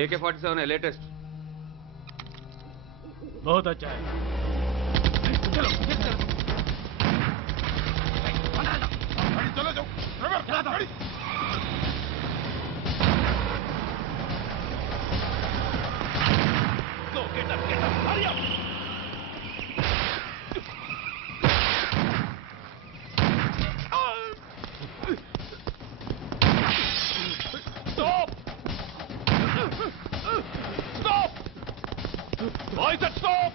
AK-47 है latest. बहुत अच्छा है। चलो चलो जाओ। Go, get up, hurry up! Stop! Stop! I said stop!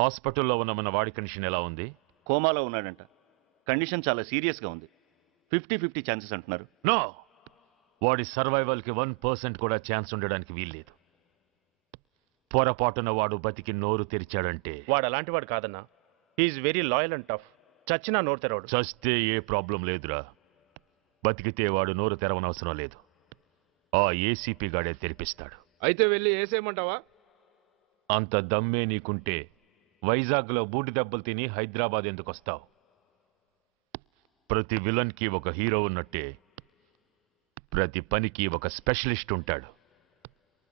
హాస్పిటల్లో ఉన్న మన వాడి కండిషన్ ఎలా ఉంది? కోమాలో ఉన్నాడంట. కండిషన్ చాలా సీరియస్గా ఉంది. 50-50 ఛాన్సెస్ అంటున్నారు. నో, వాడి సర్వైవల్కి 1% కూడా ఛాన్స్ ఉండడానికి వీల్లేదు. పొరపాటున వాడు బతికి నోరు తెరిచాడంటే వాడు అలాంటి వాడు కాదన్నా. He's very loyal and tough. చచ్చినా నోరు తెరవడు. చస్తే ఏ ప్రాబ్లం లేదురా. బతికితే వాడు నోరు తెరవనవసరం లేదు. ఆ ఏసీపీ గాడే తెరిపిస్తాడు. అయితే వెళ్ళి ఏసేయమంటావా? అంత దమ్మే నీకుంటే వైజాగ్లో బూటి దెబ్బలు తిని హైదరాబాద్ ఎందుకు వస్తావు? ప్రతి విలన్కి ఒక హీరో ఉన్నట్టే ప్రతి పనికి ఒక స్పెషలిస్ట్ ఉంటాడు.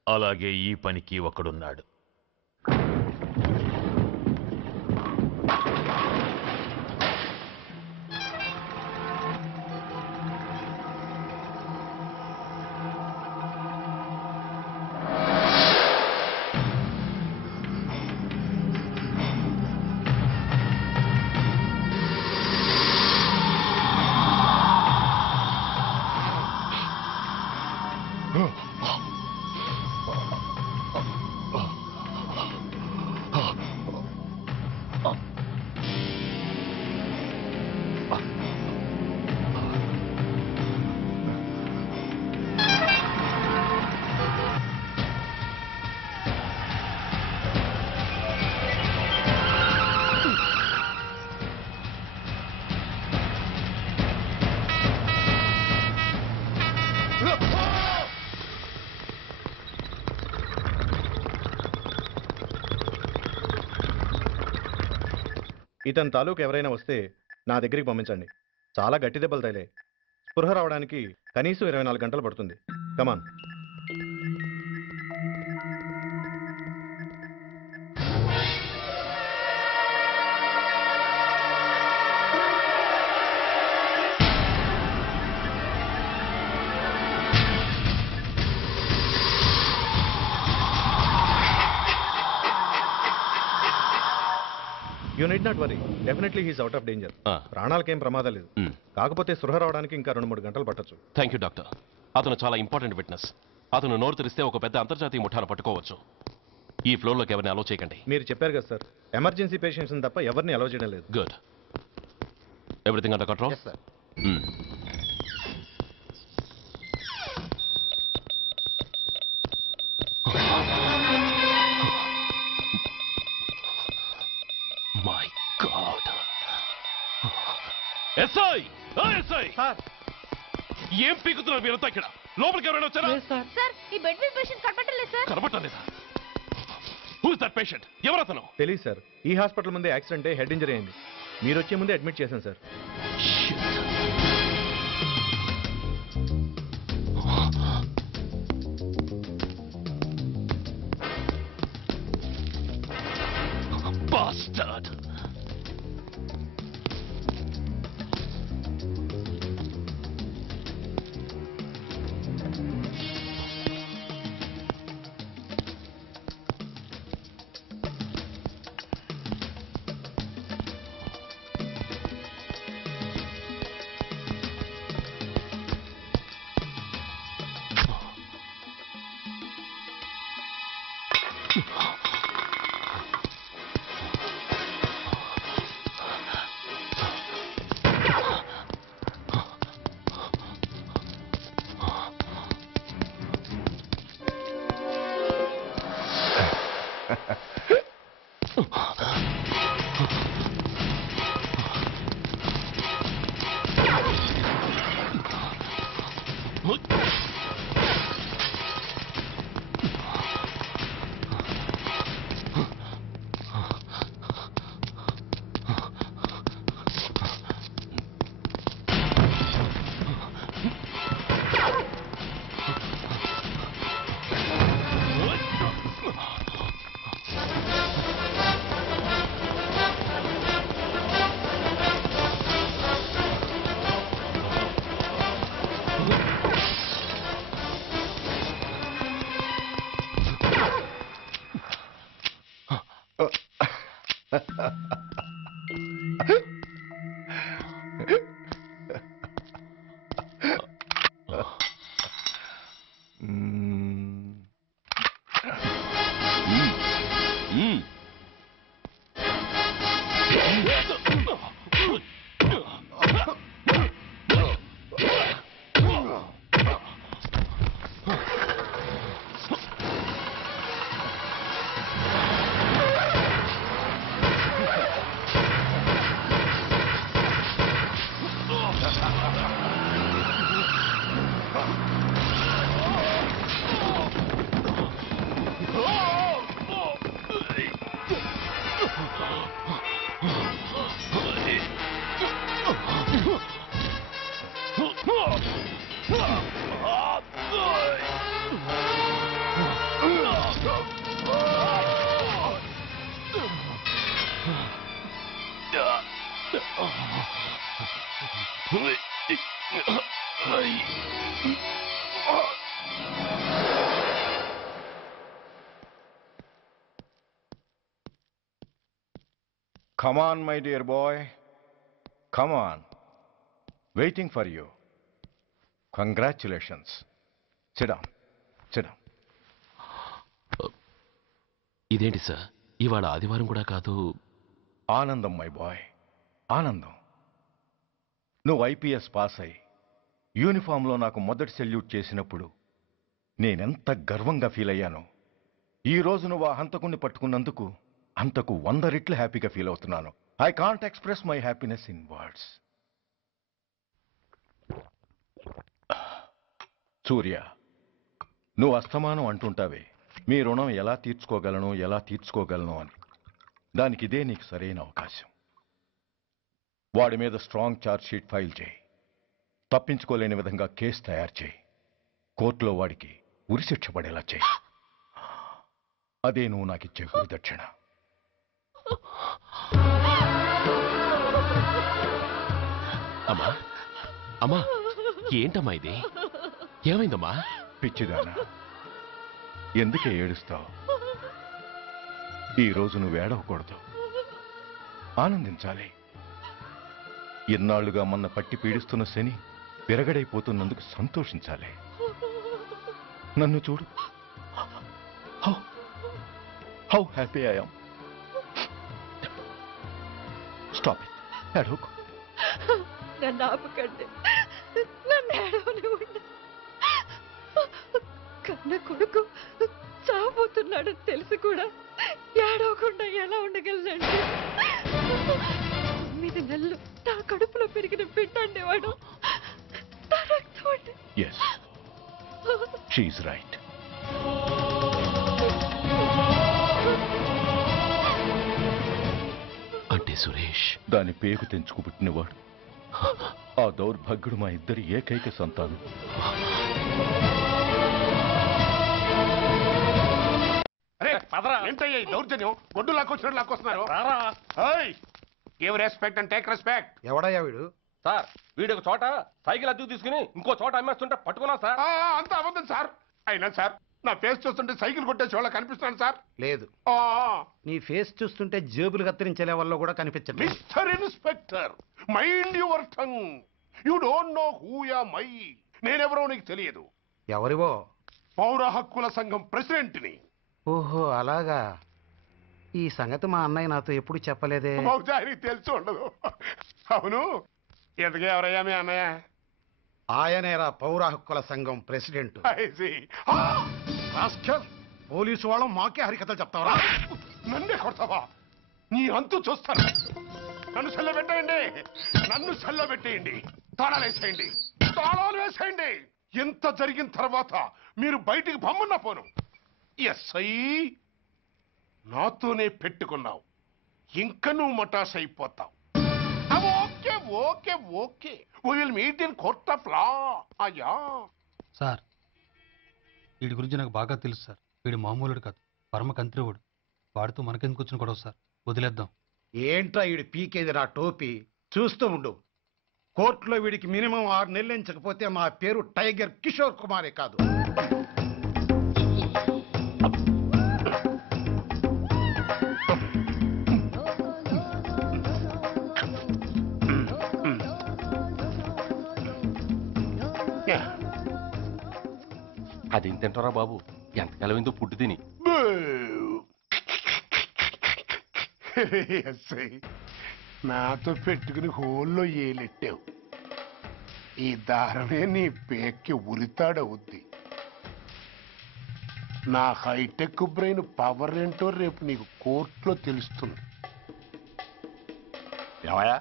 అలాగే ఈ పనికి ఒకడున్నాడు. ఇతని తాలూకు ఎవరైనా వస్తే నా దగ్గరికి పంపించండి. చాలా గట్టి దెబ్బలు తగిలాయి. స్పృహ రావడానికి కనీసం 24 గంటలు పడుతుంది. Come on. You need not worry. Definitely he's out of danger. ప్రాణాలకేం ప్రమాదం లేదు. కాకపోతే స్పృహ రావడానికి ఇంకా 2-3 గంటలు పట్టొచ్చు. Thank you doctor. అతను చాలా ఇంపార్టెంట్ విట్నెస్. అతను నోరు తెరిస్తే ఒక పెద్ద అంతర్జాతీయ ముఠాను పట్టుకోవచ్చు. ఈ ఫ్లోర్లోకి ఎవరిని అలో చేయకండి. మీరు చెప్పారు కదా సార్, ఎమర్జెన్సీ పేషెంట్స్ తప్ప ఎవరిని అలో చేయడం లేదు. Good. Everything under control? My God. SI! SI! ఏం పీకుతున్నారు మీరంతా ఇక్కడ? లోపలికి ఎవరైనా వచ్చారా? సార్, ఈ బెడ్ మీద పేషెంట్ కనపడలేదు సార్. కనపడలేదా? Who is that patient? ఎవరతను? తెలియదు సార్. ఈ హాస్పిటల్ ముందే యాక్సిడెంట్ అయ్యి హెడ్ ఇంజరీ అయింది. మీరు వచ్చే ముందే అడ్మిట్ చేశాను sir. Bastard! Come on, my dear boy. Come on. Waiting for you. Congratulations. Sit down. Sit down. ఇదేంటి సార్ ఇవాళ ఆదివారం కూడా కాదు. ఆనందం మై బాయ్, ఆనందం. నువ్వు ఐపీఎస్ పాస్ అయి యూనిఫామ్లో నాకు మొదటి సెల్యూట్ చేసినప్పుడు నేనెంత గర్వంగా ఫీల్ అయ్యానో, ఈరోజు నువ్వు ఆ హంతకుణ్ణి పట్టుకున్నందుకు అంతకు 100 రెట్లు హ్యాపీగా ఫీల్ అవుతున్నాను. I can't express my happiness in words. Surya, నువ్వు అస్తమానం అంటుంటావే మీ రుణం ఎలా తీర్చుకోగలను అని. దానికి ఇదే నీకు సరైన అవకాశం. వాడి మీద స్ట్రాంగ్ ఛార్జ్ షీట్ ఫైల్ చేయి. తప్పించుకోలేని విధంగా కేసు తయారు చేయి. కోర్టులో వాడికి ఉరిశిక్ష పడేలా చేయి. అదే నువ్వు నాకిచ్చే గురుదక్షిణ. అమ్మా అమ్మా ఏంటమ్మా ఇది? ఏమైందమ్మా? పిచ్చిదానా, ఎందుకే ఏడుస్తావు? ఈరోజు నువ్వు ఏడవకూడదు, ఆనందించాలి. ఇన్నాళ్లుగా మన పట్టి పీడిస్తున్న శని విరగడైపోతున్నందుకు సంతోషించాలి. నన్ను చూడు, how happy I am. Stop it, ఏడవకు. నన్ను ఆపకండి, నన్ను ఏడవనివ్వండి. కన్న కొడుకు చావబోతున్నాడని తెలిసి కూడా ఏడవకుండా ఎలా ఉండగలనండి? 9 నెలలు నా కడుపులో పెరిగిన బిడ్డండి వాడు. నా రక్తం అండి. Yes, she's right. అంటే సురేష్ దాని పేగు తెంచుకు పుట్టినవాడు. ఆ దౌర్భాగ్యుడు మా ఇద్దరి ఏకైక సంతానం. ఏంటయ్యా ఈ దౌర్జన్యం? గొడ్డు లాక్కొచ్చినట్టు లాక్కొస్తున్నారు. Give respect and take respect. ఎవడయ్యా వీడు? సార్, వీడు ఒక చోట సైకిల్ అద్దెకు తీసుకుని ఇంకో చోట అమ్మేస్తుంటే పట్టుకున్నా సార్. అంత అబద్ధం సార్. అయినా సార్, నా ఫేస్ చూస్తుంటే సైకిల్ కొట్టేసి వాళ్ళ కనిపిస్తున్నాను సార్. లేదు, నీ ఫేస్ చూస్తుంటే జేబులు కత్తిరించే లెవెల్లో కూడా కనిపించదు. Mister inspector, mind your tongue. You don't know who am I. నేనెవరో నీకు తెలియదు. ఎవరివో? పౌర హక్కుల సంఘం ప్రెసిడెంట్ని. ఓహో అలాగా. ఈ సంగతి మా అన్నయ్య నాతో ఎప్పుడు చెప్పలేదే. బహుశా ఆయనకి తెలిసి ఉండదు. అవును, ఎదగే ఎవరయ్యా మీ అన్నయ్య? ఆయనేరా పౌర హక్కుల సంఘం ప్రెసిడెంట్. పోలీసు వాళ్ళం మాకే హరికథలు చెప్తావరా? నన్నే కొడతావా? నీ అంతు చూస్తాను. నన్ను సెల్లబెట్టేయండి, నన్ను సెల్లబెట్టేయండి. తాళాలు వేసేయండి, తాళాలు వేసేయండి. ఎంత జరిగిన తర్వాత మీరు బయటికి బొమ్మన్నా పోను. ఎస్ఐ, నాతోనే పెట్టుకున్నావు, ఇంకా నువ్వు మటాస్ అయిపోతావు. Okay okay okay, we will meet in court of law. అయ్యా సార్, వీడి గురించి నాకు బాగా తెలుసు సార్. వీడు మామూలుడు కాదు, పరమ కంత్రివుడు. వాడితో మనకెందుకు వచ్చిన గొడవ సార్? వదిలేద్దాం. ఏంట్రా వీడి పీకేది నా టోపీ? చూస్తూ ఉండు. కోర్టులో వీడికి మినిమం 6 నెలలు ఎంచకపోతే మా పేరు టైగర్ కిషోర్ కుమారే కాదు. అదేం తింటారా బాబు, ఎంతకాలం ఏందో పుట్టి తిని. ఎస్ఐ, నాతో పెట్టుకుని హోల్లో ఏలెట్టావు. ఈ దారమే నీ పేక్కి ఉరితాడవుద్ది. నా హైటెక్ బ్రెయిన్ పవర్ ఏంటో రేపు నీకు కోర్టులో తెలుస్తుంది. ఏమయ్యా,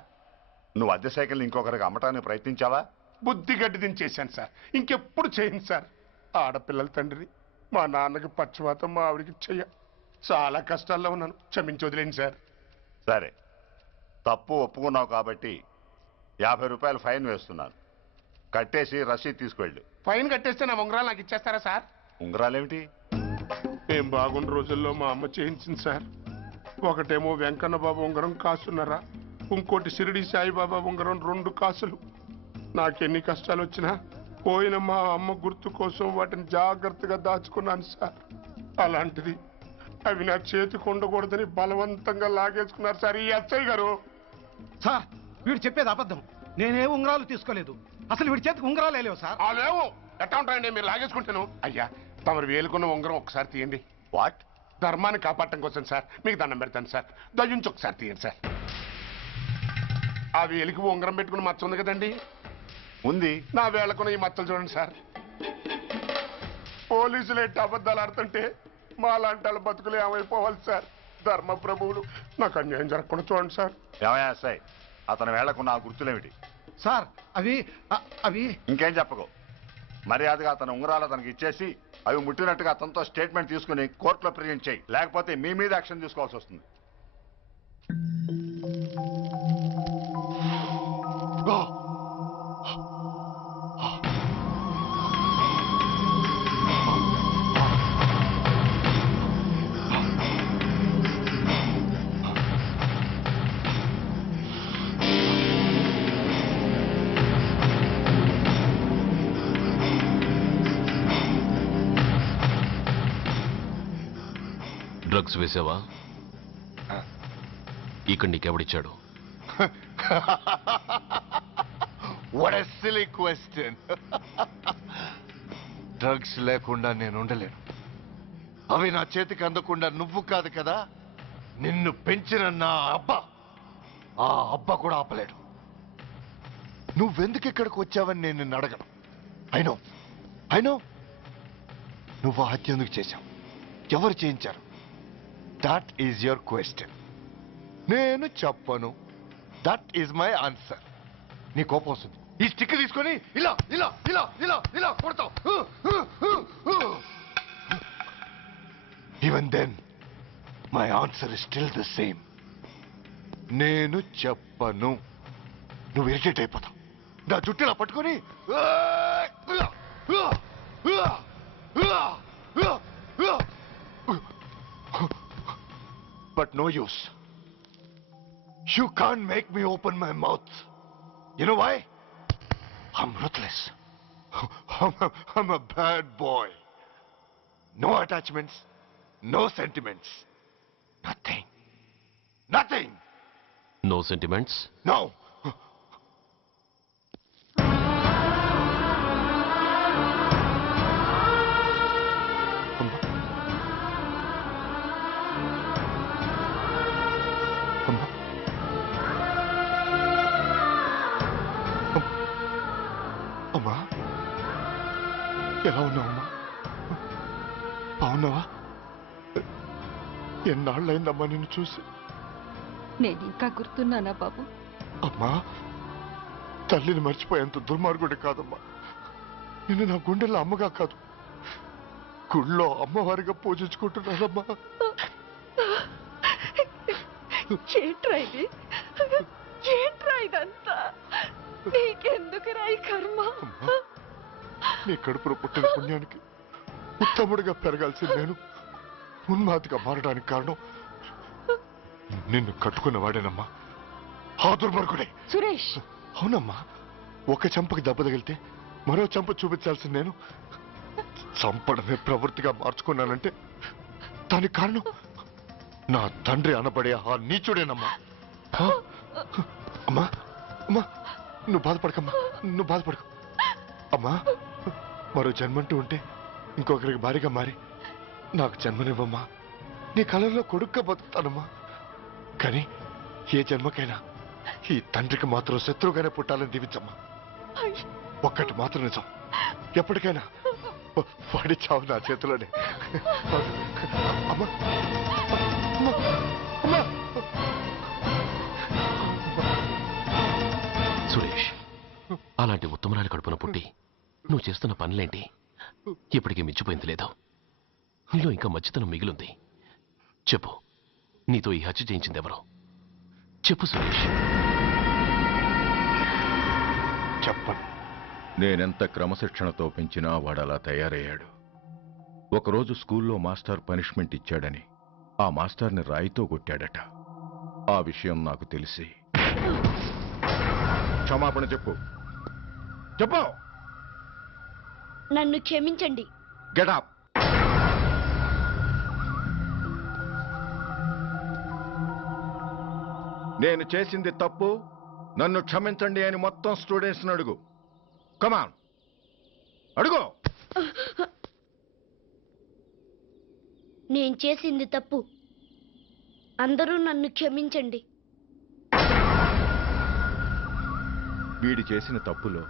నువ్వు అద్దె సైకిల్ ఇంకొకరికి అమ్మటానికి ప్రయత్నించావా? బుద్ధి గడ్డి దించేశాను సార్, ఇంకెప్పుడు చేయను సార్. ఆడపిల్లల తండ్రిని, మా నాన్నకి పక్షవాతం, మా ఆవిడికి చెయ్య. చాలా కష్టాల్లో ఉన్నాను, క్షమించి వదిలేండి సార్. సరే, తప్పు ఒప్పుకున్నావు కాబట్టి 50 రూపాయలు ఫైన్ వేస్తున్నాను. కట్టేసి రసీదు తీసుకువెళ్ళు. ఫైన్ కట్టేస్తే నా ఉంగరాలు నాకు ఇచ్చేస్తారా సార్? ఉంగరాలేమిటి? ఏం బాగున్న రోజుల్లో మా అమ్మ చేయించింది సార్. ఒకటేమో వెంకన్న బాబు ఉంగరం కాసున్నరా, ఇంకోటి షిరిడి సాయిబాబా ఉంగరం 2 కాసులు. నాకెన్ని కష్టాలు వచ్చినా పోయిన మా అమ్మ గుర్తు కోసం వాటిని జాగ్రత్తగా దాచుకున్నాను సార్. అలాంటిది అవి నా చేతికి ఉండకూడదని బలవంతంగా లాగేసుకున్నారు సార్ ఈ ఎస్ఐ గారు. సార్ వీడు చెప్పేది అబద్ధం. నేనే ఉంగరాలు తీసుకోలేదు. అసలు వీడి చేతికి ఉంగరాలే లేవు సార్. లేవు, ఎట్టా ఉంటాయండి మీరు లాగేసుకుంటాను. అయ్యా, తమరు వేలుకున్న ఉంగరం ఒకసారి తీయండి. వాట్? ధర్మాన్ని కాపాడటం కోసం సార్, మీకు దండం పెడతాను సార్. దయ్యుంచి ఒకసారి తీయండి సార్. ఆ వేలికి ఉంగరం పెట్టుకుని మచ్చ ఉంది కదండి, ఉంది. నా వేళకున్న ఈ మచ్చలు చూడండి సార్. పోలీసులు ఎట్టి అబద్ధాలు ఆడుతుంటే మా లాంటి వాళ్ళ బతుకులు ఏమైపోవాలి సార్? ధర్మ ప్రభువులు, నాకు అన్యాయం జరగకుండా చూడండి సార్. ఏమయ్యా ఎస్ఐ, అతని వేళ్లకున్న ఆ గుర్తులేమిటి? సార్ అవి ఇంకేం చెప్పకు. మర్యాదగా అతని ఉంగరాలు అతనికి ఇచ్చేసి అవి ముట్టినట్టుగా అతనితో స్టేట్మెంట్ తీసుకుని కోర్టులో ప్రెజెంట్ చేయి. లేకపోతే మీ మీద యాక్షన్ తీసుకోవాల్సి వస్తుంది. డ్రగ్స్ వేసావా? ఇక్కడ నీకెవడిచ్చాడు? What a silly question. Drugs లేకుండా నేను ఉండలేను. అవి నా చేతికి అందకుండా నువ్వు కాదు కదా, నిన్ను పెంచిన నా అబ్బా, ఆ అబ్బా కూడా ఆపలేడు. నువ్వెందుకు ఇక్కడికి వచ్చావని నేను నిన్ను అడగను. అయినో నువ్వు హత్య ఎందుకు చేశావు, ఎవరు చేయించారు? That is your question. నేను చెప్పను. That is my answer. నీ కోపం వస్తుంది, ఈ స్టిక్ తీసుకొని ఇలా ఇలా ఇలా ఇలా ఇలా కొడతావు. Even then my answer is still the same. నేను చెప్పను. నువ్వు ఇరిటేట్ అయిపోతావు. నా జుట్టులా పట్టుకొని but no use. You can't make me open my mouth. You know why? I'm ruthless. I'm a bad boy. No attachments, no sentiments. Nothing. Nothing. No sentiments? No. అమ్మా, ఎలా ఉన్నావమ్మా? బాగున్నావా? ఎన్నాళ్ళైందమ్మా నిన్ను చూసి? నేను ఇంకా గుర్తున్నానా బాబు? అమ్మా, తల్లిని మర్చిపోయేంత దుర్మార్గుడి కాదమ్మా. నిన్ను నా గుండెల్లో అమ్మగా కాదు, గుళ్ళో అమ్మవారిగా పూజించుకుంటున్నానమ్మా. ఏంట్రా ఇది? ఏంట్రా ఇదంతా? నీకెందుకు రాయి కర్మ? నీ కడుపులో పుట్టిన పుణ్యానికి ఉత్తముడిగా పెరగాల్సిన నేను ఉన్మాదిగా మారడానికి కారణం నిన్ను కట్టుకున్నవాడేనమ్మా. ఆ దుర్మార్గుడే సురేష్. అవునమ్మా, ఒక చంపకి దెబ్బ తగిలితే మరో చంప చూపించాల్సిన నేను చంపడమే ప్రవృత్తిగా మార్చుకున్నానంటే దానికి కారణం నా తండ్రి అనబడే ఆ నీచుడేనమ్మా. అమ్మా అమ్మా, నువ్వు బాధపడకమ్మా, నువ్వు బాధపడకు. అమ్మా, మరో జన్మంటూ ఉంటే ఇంకొకరికి భారీగా మారి నాకు జన్మనివ్వమ్మా. నీ కళల్లో కొడుక్క బతుకుతానమ్మా. కానీ ఏ జన్మకైనా ఈ తండ్రికి మాత్రం శత్రువుగానే పుట్టాలని దీవించమ్మా. ఒక్కటి మాత్రం నిజం, ఎప్పటికైనా వాడి చావు నా చేతిలోనే. అమ్మా అమ్మా, అమ్మా. సురేష్, అలాంటి ఉత్తమరాలి కడుపున పుట్టి నువ్వు చేస్తున్న పనులేంటి? ఇప్పటికీ మించిపోయింది లేదు. నీలో ఇంకా మంచితనం మిగిలింది. చెప్పు, నీతో ఈ హత్య చేయించింది ఎవరు? చెప్పు సురేష్. చెప్పండి. నేనెంత క్రమశిక్షణతో పెంచినా వాడలా తయారయ్యాడు. ఒకరోజు స్కూల్లో మాస్టర్ పనిష్మెంట్ ఇచ్చాడని ఆ మాస్టర్ని రాయితో కొట్టాడట. ఆ విషయం నాకు తెలిసి క్షమాపణ చెప్పు. చెప్పు. నన్ను క్షమించండి. Get up. నేను చేసింది తప్పు, నన్ను క్షమించండి అని మొత్తం స్టూడెంట్స్ని అడుగు. కమాన్, అడుగు. నేను చేసింది తప్పు, అందరూ నన్ను క్షమించండి. వీడి చేసిన తప్పులో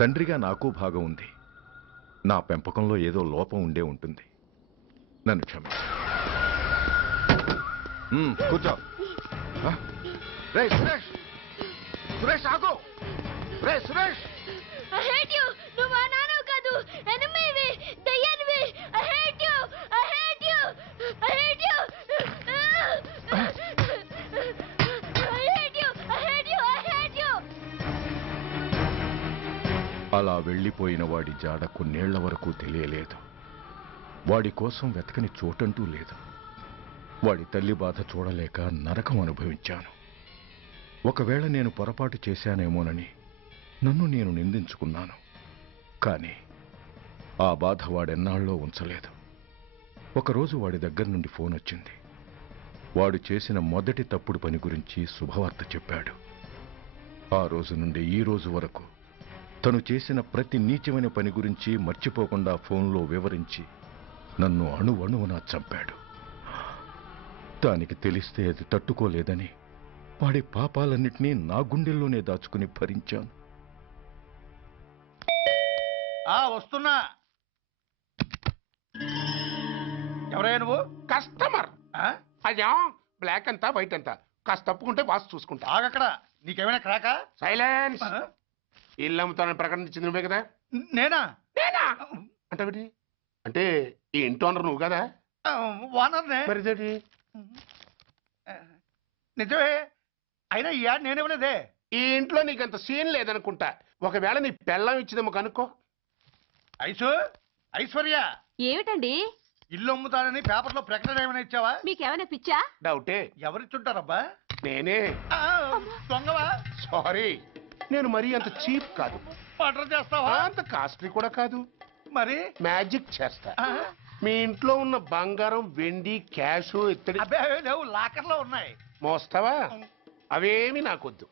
తండ్రిగా నాకు భాగం ఉంది. నా పెంపకంలో ఏదో లోపం ఉండే ఉంటుంది. నన్ను క్షమించు. కూర్చో. రే సురేష్, సురేష్ ఆగు. రే సురేష్. I hate you. నువ్వు మా నాన్నవు కాదు, ఎనిమివి, దయ్యానివి. I hate you. I hate you. I hate you. I hate you. I hate you. I hate you. అలా వెళ్ళిపోయిన వాడి జాడ కొన్నేళ్ల వరకు తెలియలేదు. వాడి కోసం వెతకని చోటంటూ లేదు. వాడి తల్లి బాధ చూడలేక నరకం అనుభవించాను. ఒకవేళ నేను పొరపాటు చేశానేమోనని నన్ను నేను నిందించుకున్నాను. కానీ ఆ బాధ వాడెన్నాళ్ళో ఉంచలేదు. ఒకరోజు వాడి దగ్గర నుండి ఫోన్ వచ్చింది. వాడు చేసిన మొదటి తప్పుడు పని గురించి శుభవార్త చెప్పాడు. ఆ రోజు నుండి ఈ రోజు వరకు తను చేసిన ప్రతి నీచమైన పని గురించి మర్చిపోకుండా ఫోన్లో వివరించి నన్ను అణువణువున చంపాడు. దానికి తెలిస్తే అది తట్టుకోలేదని వాడి పాపాలన్నిటినీ నా గుండెల్లోనే దాచుకుని భరించాను. వస్తున్నా. ఎవరయ్యా నువ్వు? కస్టమర్. అయ్యా, బ్లాక్ అంతా వైట్ అంతా కాస్త తప్పుకుంటే వాసు చూసుకుంటా. ఆగక్కడ. నీకేమైనా క్రాకా? సైలెన్స్. ఇల్లు అమ్ముతానని ప్రకటించింది నువ్వే కదా? నేనా? నేనా అంటే అంటే ఈ ఇంటి ఓనర్ నువ్వు కదా? ఓనర్నే. మరి ఇదేంటి? నిజమే. అయినా ఈ యాడ్ నేనేమలేదే. ఈ ఇంట్లో నీకంత సీన్ లేదనుకుంటా. ఒకవేళ నీ పెళ్ళం ఇచ్చిందేమో కనుక్కో. ఐశ్వర్య, ఏమిటండి? ఇల్లు అమ్ముతానని పేపర్లో ప్రకటన ఏమైనా ఇచ్చావా? మీకేమైనా పిచ్చా? డౌటే. ఎవరిచ్చుంటారబ్బా? నేనే. దొంగవా? సారీ, నేను మరీ అంత చీప్ కాదు. మర్డర్ చేస్తావా? అంత కాస్ట్లీ కూడా కాదు. మరి మ్యాజిక్ చేస్తా. మీ ఇంట్లో ఉన్న బంగారం, వెండి, క్యాష్, ఇత్తడి లేవు, లాకర్లో ఉన్నాయి. మోస్తావా? అవేమి నాకొద్దు.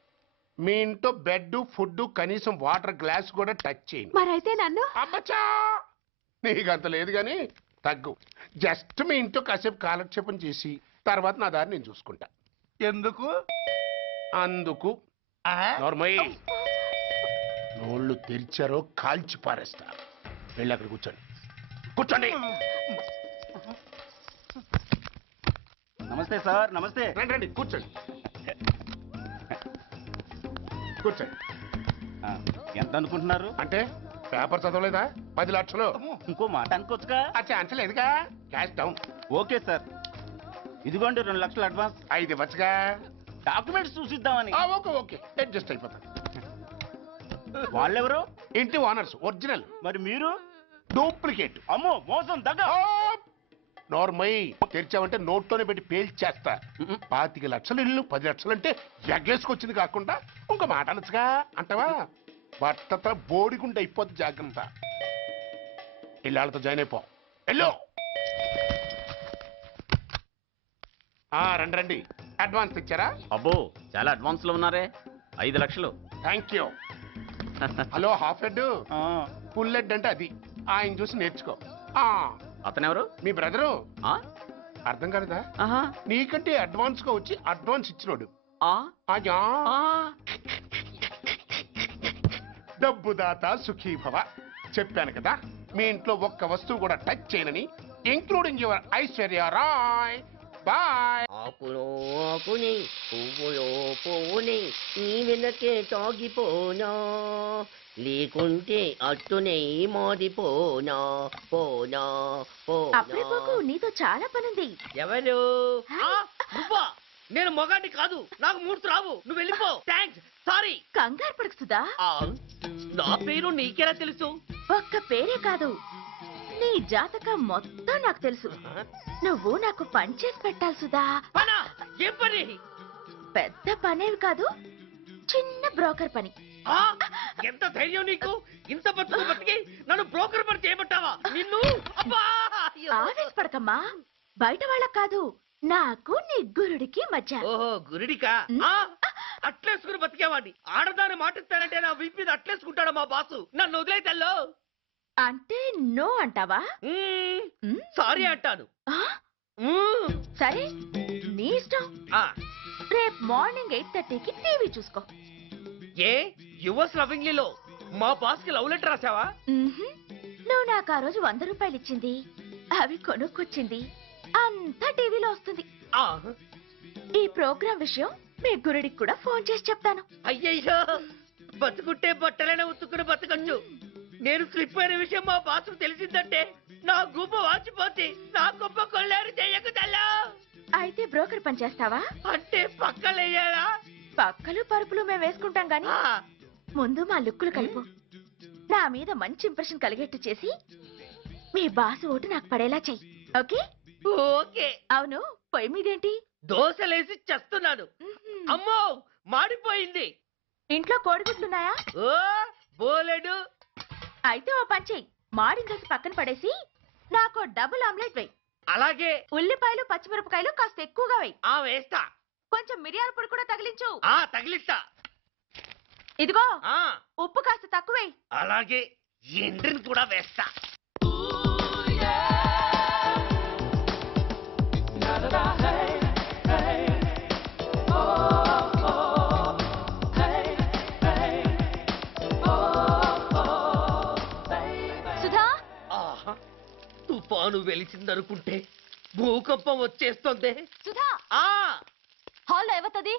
మీ ఇంట్లో బెడ్, ఫుడ్, కనీసం వాటర్ గ్లాస్ కూడా టచ్ చేయను. మరైతే నన్ను అబ్బచ్చా, నీకంత లేదు గాని తగ్గు. జస్ట్ మీ ఇంట్లో కాసేపు కాలక్షేపం చేసి తర్వాత నా దారి నేను చూసుకుంటా. ఎందుకు? అందుకు. నార్మల్ నోళ్ళు తెరిచారో కాల్చి పారేస్తా. వెళ్ళి అక్కడ కూర్చోండి. కూర్చోండి. నమస్తే సార్. నమస్తే. రండి రండి, కూర్చోండి. కూర్చోండి. ఎంత అనుకుంటున్నారు? అంటే పేపర్ చదవలేదా? 10 లక్షలు. ఇంకో మాట అనుకోవచ్చుగా. ఆ ఛాన్స్ లేదుగా. Cash down. ఓకే సార్, ఇదిగోండి 2 లక్షలు అడ్వాన్స్. 5 ఇవ్వచ్చుగా. డాక్యుమెంట్స్ చూసిద్దామని. ఓకే ఓకే, అడ్జస్ట్ అయిపోతాను. వాళ్ళెవరు? ఇంటి ఓనర్స్. ఒరిజినల్. మరి మీరు? డూప్లికేట్. అమ్మో, మోసం దగ్గర. నోర్మై తెరిచావంటే నోట్లోనే పెట్టి పేల్చేస్తా. 25 లక్షలు ఇల్లు 10 లక్షలు అంటే ఎగ్గేసుకొచ్చింది కాకుండా ఇంకో మాట అనొచ్చుగా. అంటావా? బట్టతో బోడిగుండి అయిపోద్ది. జాగ్రత్త. ఇళ్ళతో జాయిన్ అయిపో. వెళ్ళు. రండి రండి. అడ్వాన్స్ ఇచ్చారా? అబ్బో, చాలా అడ్వాన్స్ లో ఉన్నారే. 5 లక్షలు. Thank you. Hello, half head. Full head అంటే అది. ఆయన చూసి నేర్చుకో. అతనెవరు? మీ బ్రదరు. అర్థం కాలేదా? నీకంటే అడ్వాన్స్ గా వచ్చి అడ్వాన్స్ ఇచ్చినోడు. డబ్బు దాత సుఖీభవ. చెప్పాను కదా మీ ఇంట్లో ఒక్క వస్తువు కూడా టచ్ చేయనని, including your Aishwarya Rai. Bye. ఆకులో ఆకుని పువ్వులో పువ్వుని నీ వెనకే తాగిపోనా, లేకుంటే అట్టునే మారిపోనా పోనా అప్పుడే నీతో చాలా పనుంది. ఎవరు? నువ్వా? నేను మొగాడి కాదు, నాకు మూర్తి రావు. నువ్వు వెళ్ళిపో. Thanks, sorry. కంగారు పడకు సుధా. నా పేరు నీకెలా తెలుసు? ఒక్క పేరే కాదు, నీ జాతకం మొత్తం నాకు తెలుసు. నువ్వు నాకు పని చేసి పెట్టాలి సుధా. ఏం పని? పెద్ద పనేవి కాదు, చిన్న బ్రోకర్ పని. ఎంత ధైర్యం నీకు? ఇంత బతుకు బతికి నన్ను బ్రోకర్ పని చేయబట్టావా? నిన్ను ఆవేశపడకమ్మా, బయట వాళ్ళకు కాదు, నాకు నీ గురుడికి మధ్య. ఓహో, గురుడికా? అట్లేసుకుని బతికేవాడిని. ఆడదాన్ని మాటిస్తానంటే నా వీపు మీద అట్లేసుకుంటాడా మా బాసు? నన్ను వదిలేతల్లో. అంటే నో అంటావా? సారీ అంటాను. సరే, నీ ఇష్టం. రేపు మార్నింగ్ 8:30కి టీవీ చూసుకో. ఏ యువర్స్ లవింగ్లీలో మా బాస్ కి లవ్ లెటర్ రాసావా? నువ్వు నాకు ఆ రోజు 100 రూపాయలు ఇచ్చింది, అవి కొనుక్కొచ్చింది అంతా టీవీలో వస్తుంది. ఈ ప్రోగ్రాం విషయం మీ గురుడికి కూడా ఫోన్ చేసి చెప్తాను. అయ్యయ్యో, బతుకుంటే బట్టలైనా ఉత్తుకుని బతకచ్చు. నేను స్లిప్ అయిన విషయం మా బాసు తెలిసిందంటే నా గుబ్బ వాచిపోతే నా గొప్ప కొల్లారు చెయ్యకు తల్లా. అయితే బ్రోకర్ పని చేస్తావా? అంటే పక్కలేయాలా? పక్కలు పరుపులు మేము వేసుకుంటాం గాని ముందు మా లుక్కులు కలుపు. నా మీద మంచి ఇంప్రెషన్ కలిగేట్టు చేసి మీ బాసు ఓటు నాకు పడేలా చెయ్యి. ఓకే? ఓకే. అవును, పొయ్యి మీదేంటి? దోశలేసి చేస్తున్నాను. అమ్మో, మాడిపోయింది. ఇంట్లో కోడిగుడ్లున్నాయా? ఓ బోలెడు. అయితే ఓ పని చెయ్యి, మాడిన దోశ పక్కన పడేసి నాకు డబుల్ ఆమ్లెట్ వేయి. అలాగే. ఉల్లిపాయలు పచ్చిమిరపకాయలు కాస్త ఎక్కువగా వేయి. వేస్తా. కొంచెం మిరియాల పొడి కూడా తగిలించు. తగిలిస్తా. ఇదిగో ఉప్పు కాస్త తక్కువే. అలాగే, ఎండ్రిని కూడా వేస్తా. సుధా, తుఫాను వెలిసిందనుకుంటే భూకంపం వచ్చేస్తుంది. సుధా, హాల్లో ఏవతది?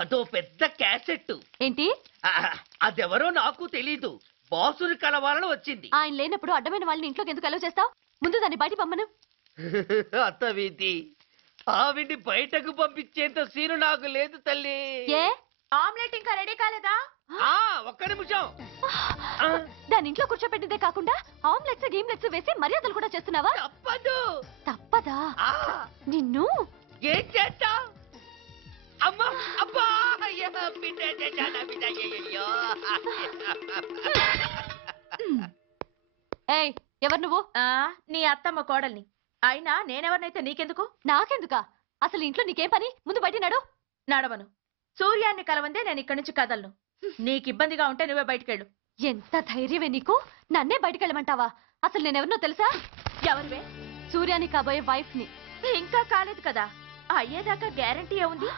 అదో పెద్ద క్యాసెట్. ఏంటి? అదెవరో నాకు తెలీదు. బాసుని కలవాలని వచ్చింది. ఆయన లేనప్పుడు అడ్డమైన వాళ్ళని ఇంట్లోకి ఎందుకు అలౌ చేస్తావు? ముందు దాన్ని బయట పంపను. అత్తవీతి, ఆవిడ్ని బయటకు పంపించేంత సీను నాకు లేదు తల్లి. ఏ ఆమ్లెట్ ఇంకా రెడీ కాలేదా? ఒక్క నిమిషం. దాని ఇంట్లో కూర్చోపెట్టిందే కాకుండా ఆమ్లెట్స్ గేమ్లెట్స్ వేసి మర్యాదలు కూడా చేస్తున్నావా? తప్పదు. తప్పదా? నిన్ను ఏం చేస్తా? అమ్మా, అబ్బా, ఏయ్, ఎవరు నువ్వు? నీ అత్తమ్మ కోడల్ని. అయినా నేనెవరినైతే నీకెందుకు? నాకెందుకా? అసలు ఇంట్లో నీకేం పని? ముందు బయట నడు. నడవను. సూర్యాన్ని కలవందే నేను ఇక్కడి నుంచి కదలను. నీకు ఇబ్బందిగా ఉంటే నువ్వే బయటకెళ్ళు. ఎంత ధైర్యమే నీకు? నన్నే బయటకెళ్ళమంటావా? అసలు నేనెవరినో తెలుసా? ఎవరివే? సూర్యాన్ని కాబోయే వైఫ్ ని. ఇంకా కాలేదు కదా, అయ్యేదాకా గ్యారంటీ ఏముంది?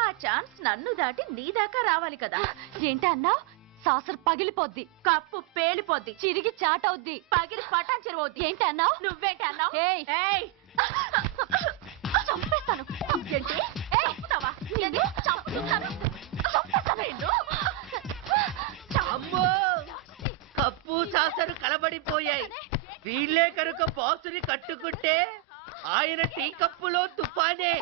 ఆ ఛాన్స్ నన్ను దాటి నీ దాకా రావాలి కదా. ఏంటి అన్నా? సాసర్ పగిలిపోద్ది, కప్పు పేలిపోద్ది, చిరిగి చాటవుద్ది, పగిలి పటాన్ చెరువవుద్ది. ఏంటి అన్నా? నువ్వేంటి అన్నా? చంపేస్తాను. ఏంటి? అమ్మో, కప్పు సాసరు కలబడిపోయాయి. వీళ్ళే కనుక బాసుని కట్టుకుంటే ఆయన టీ కప్పులో తుఫానే.